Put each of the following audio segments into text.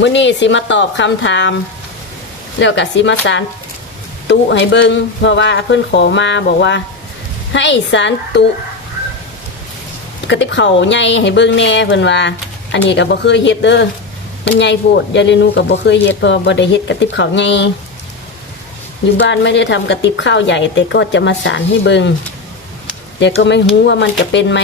มื่อนี้สิมาตอบคำถาม แล้วกับสิมาสารตุให้เบิงเพราะว่าเพื่อนขอมาบอกว่า ให้สารตุกระติบเขาใหญ่ให้เบิงแน่เพิ่อนว่า อันนี้ก็บ่เคยเฮ็ดเด้อมันใหญ่โพดยายเรนูก็บ่เคยเฮ็ดเพราะบ่ได้เฮ็ดกระติบเขาใหญ่อยู่บ้านไม่ได้ทำกระติบข้าวใหญ่ แต่ก็จะมาสารให้เบิงแต่ก็ไม่รู้ว่ามันจะเป็นไหม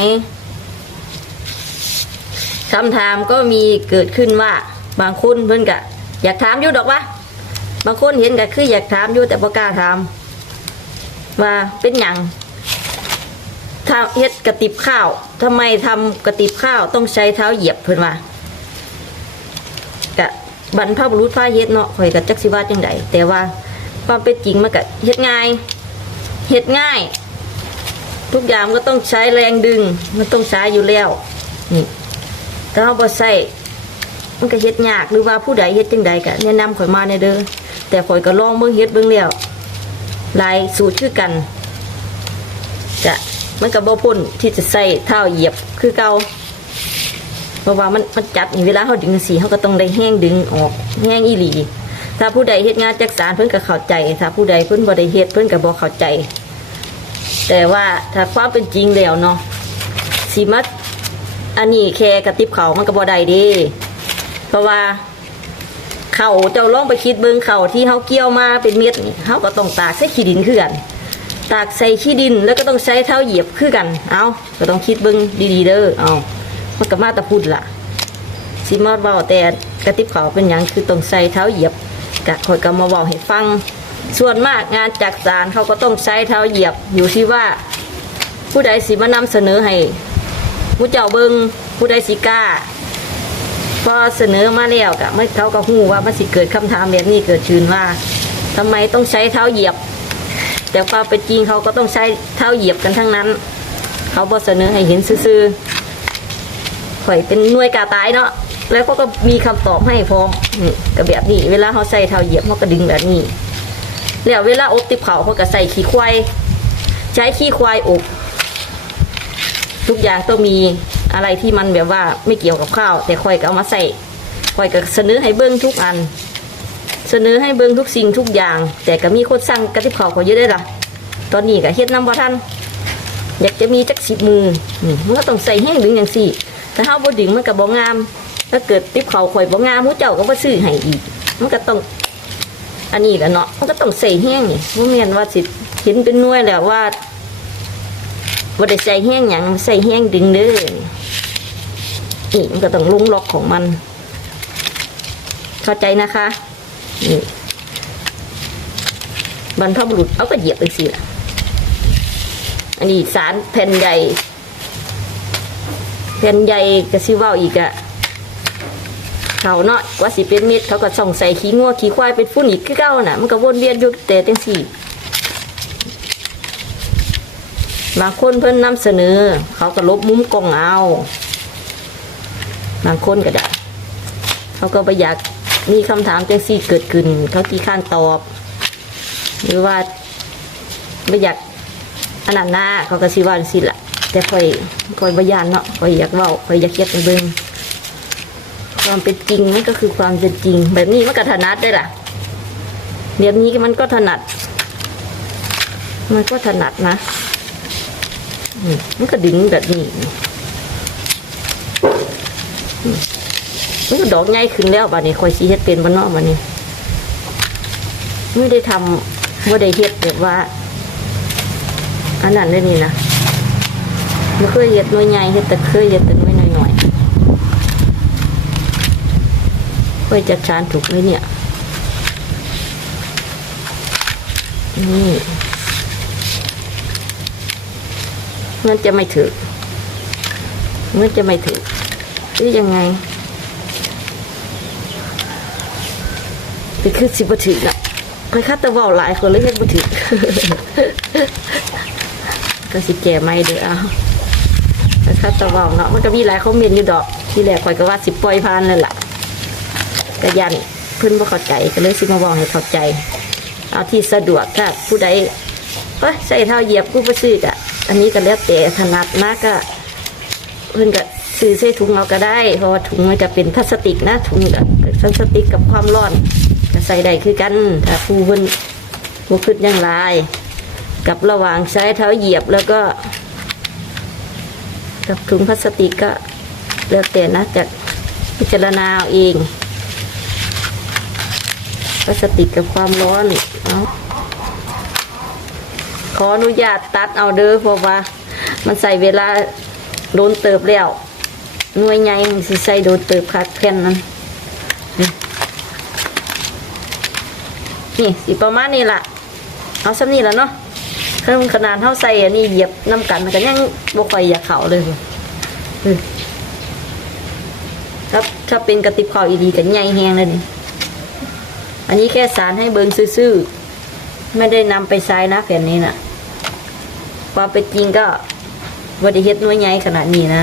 คำถามก็มีเกิดขึ้นว่าบางคนเพิ่นกะ อยากถามอยู่ดอกว่าบางคนเห็นก็คืออยากถามอยู่แต่บ่กล้าถามว่าเป็นหยังถ้าเฮ็ดกระติบข้าวทำไมทำกระติบข้าวต้องใช้เท้าเหยียบเพิ่นว่ากะบรรพบุรุษพาเฮ็ดเนาะข่อยก็จักสิว่าจังไดแต่ว่าความเป็นจริงมันก็เฮ็ดง่ายเฮ็ดง่าย ทุกอย่างก็ต้องใช้แรงดึง มันต้องใช้อยู่แล้วนี่ ถ้าเราบ่ใส่มันก็เฮ็ดยากหรือว่าผู้ใดเฮ็ดจังใดก็แนะนำข่อยมาในเด้อแต่ข่อยก็ลองเบิ่งเฮ็ดเบิ่งแล้วหลายสูตรคือกันจะมันก็บ่พ้นที่จะใส่เท้าเหยียบคือเก่าเพราะว่ามันมันจับนี่เวลาเฮาดึงสีเฮาก็ต้องได้แห้งดึงออกแห้งอีหลี ถ้าผู้ใดเฮ็ดงานจักสารเพิ่นก็เข้าใจ ถ้าผู้ใดเพิ่นบ่ได้เฮ็ดเพิ่นก็บ่เข้าใจ แต่ว่าถ้าความเป็นจริงแล้วเนาะสิมา อันนี้แค่กระติบเขามันก็บ่ได้เดีเพราะว่าเขาเจ้าลองไปคิดเบิ่งเขาที่เฮาเกี่ยวมาเป็นเม็ดเฮาก็ต้องตากใส่ขี้ดินคือกัน ตากใส่ขี้ดินแล้วก็ต้องใช้เท้าเหยียบคือกัน เอาก็ต้องคิดเบิ่งดีๆเด้อเอามันก็มาตะพุ่นล่ะสิมาเว้าแต่กระติบเขาเป็นหยังคือต้องใส่เท้าเหยียบกะคอยก็มาเว้าให้ฟัง ส่วนมากงานจักสารเขาก็ต้องใช้เท้าเหยียบอยู่ที่ว่า ผู้ใดสิมานำเสนอให้ ผู้เจ้าเบิงผู้ใดสิกล้าพอเสนอมาแล้วกะไม่เขาก็หูว่ามันสิเกิดคำถามแบบนี้เกิดขึ้นว่าทำไมต้องใช้เท้าเหยียบ แต่ความเป็นจริงเขาก็ต้องใช้เท้าเหยียบกันทั้งนั้น เขาบอเสนอให้เห็นซื่อๆข่อยเป็นหน่วยกาตายเนาะแล้วเขาก็มีคำตอบให้พร้อมนี่ก็แบบนี้ เวลาเขาใส่เท้าเหยียบเขาก็ดึงแบบนี้แล้วเวลาอบติบเขาเขาก็ใส่ขี้ควายใช้ขี้ควายอบ ทุกอย่างต้องมีอะไรที่มันแบบว่าไม่เกี่ยวกับข้าว แต่คอยก็เอามาใส่คอยก็เสนอให้เบิ้งทุกอัน เสนอให้เบิ้งทุกสิ่งทุกอย่าง แต่ก็มีคนสั่งกระติบเขาวเขาเยอะได้ละตอนนี้ก็เฮ็ดน้ำบ่ทันอยากจะมีจักสิบมือนี่มันก็ต้องใส่แห้งดึงอย่างสี่ถ้าเฮาบ่ดึงมันก็บ่งาม ถ้าเกิดติบเขาวข่อยบ่งามหมูเจ้าก็บ่ซื้อให้อีก มันก็ต้องอันนี้แหละเนาะมันก็ต้องใส่แห้งนี่บ่แม่นว่าสิเห็นเป็นน่วยแล้วว่า บ่ได้ใส่แห้งหยังใส่แห้งดึงเด้อนี่มันก็ต้องลุ้งล็อกของมัน เข้าใจนะคะนี่บรรพบุรุษเอาก็เหยียบไปสิล่ะอันนี้สารแผ่นใหญ่แผ่นใหญ่กระซิว่าอีกอะเขาเนาะกว่าสิเป็นเม็ดเขาก็ส่องใส่ขี้งัวขี้ควายเป็นฟุ้นอีกคือเก้าน่ะ มันก็วนเวียนอยู่แต่จังสี่ บางคนเพิ่นนำเสนอ เขาก็ลบมุมกล้องเอาบางคนก็ได้เขาก็ไปอยากมีคำถามจังซี่เกิดขึ้น เขากี่ข้านตอบ หรือว่าไม่อยากอันนั้นหน้าเขาก็สิว่าจังซี่ละแต่ค่อยค่อยบยานเนาะค่อยอยากเว้าค่อยอยากเก็บไปเบิ่งความเป็นจริงมันก็คือความเป็นจริง แบบนี้มันก็ถนัดได้ล่ะแบบนี้มันก็ถนัด มันก็ถนัดนะ มันก็ดึงแบบนี้มันก็ดอกใหญ่ขึ้นแล้วบัดนี้คอยสีเฮ็ดเป็นบ้านนอกบัดนี้ไม่ได้ทำไม่ได้เฮ็ดแบบว่าอันนั้นได้นี่นะไม่เคยเฮ็ดหน่วยใหญ่เฮ็ดแต่เคยเฮ็ดแต่หน่วยหน้อยๆเคยจัดชานถูกไหมเนี่ยนี่ มันจะไม่ถึก มันจะไม่ถึกหรือยังไงไปคือสิบถึกน่ะไปคัดตะว่าหลายคนเลยเฮ็ดบ่ถึกก็สิแก่ไม่เด้อเอาไปคัดตะว่าเนาะมันก็มีหลายคอมเมนต์อยู่ดอก ที่แรกข่อยก็ว่าสิปล่อยผ่านนั่นแหละแต่ยันเพิ่นบ่เข้าใจก็เลยสิมาเว้าให้เข้าใจ เอาที่สะดวกถ้าผู้ใดเอ้ยใส่เท้าเหยียบกูบ่ซื้อจ้ะ อันนี้ก็แล้วแต่ถนัดนะก็เพิ่นก็ซื้อซื้อใส่ถุงเอาก็ได้ เพราะว่าถุงมันจะเป็นพลาสติกนะถุงกับพลาสติกกับความร้อนก็ใส่ได้คือกันถ้าผู้เพิ่นบ่คิดอย่างไรกับระหว่างใช้เท้าเหยียบแล้วก็ กับถุงพลาสติกก็แล้วแต่นะจะพิจารณาเอาเองพลาสติกกับความร้อนเอาข ออนุญาตตัดเอาเด้อเพราะว่ามันใส่เวลาโดนเติบแล้วหน่วยใหญ่สิใส่โดนเติบคัดแผ่นนั้นนี่นี่สิประมาณนี้ล่ะ เอาซ้ำนี่แล้วเนาะเครื่องขนาดเท่าใส่อันนี้เหยียบน้ำกันมันก็ยังบ่ค่อยากเข่าเลยเออถ้าถ้าเป็นกระติบเข่าอีดีกันใหญ่แหงเลยนี่อันนี้แค่สารให้เบิงซื่อๆ ไม่ได้นำไปใช้นะแผ่นนี้น่ะ ความเป็นจริงก็บริเฮ็ดน้อยใหญ่ขนาดนี้นะ